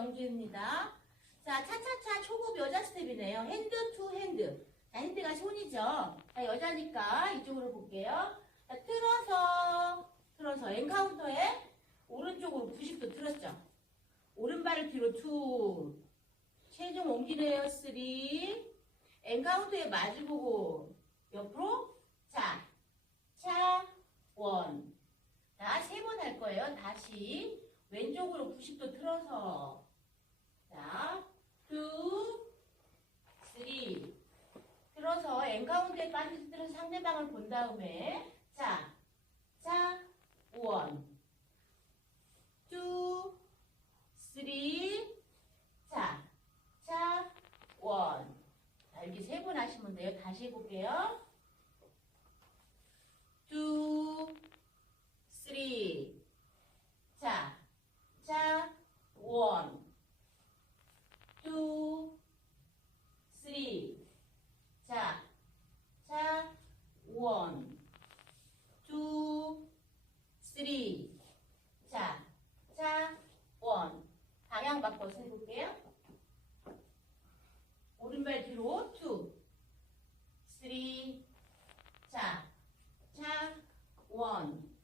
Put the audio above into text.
영주입니다. 자, 차차차 초급 여자 스텝이네요. 핸드 투 핸드. 자, 핸드가 손이죠. 자, 여자니까 이쪽으로 볼게요. 자, 틀어서, 틀어서 엔카운터에 오른쪽으로 90도 틀었죠. 오른발을 뒤로 투. 체중 옮기네요. 쓰리. 엔카운터에 마주보고 옆으로 자, 차, 원. 자, 세 번 할 거예요. 다시 왼쪽으로 90도 틀어서 자, two, 들어서 N 가운데 빠지들은 상대방을 본 다음에 자, 자, one, two, 자, 자, 원. 자, 이렇게 세 번 하시면 돼요. 다시 해볼게요. 2, 원, 투, 쓰리. 자, 차, 원. 방향 바꿔서 해볼게요. 오른발 뒤로 투, 쓰리. 자, 차, 원.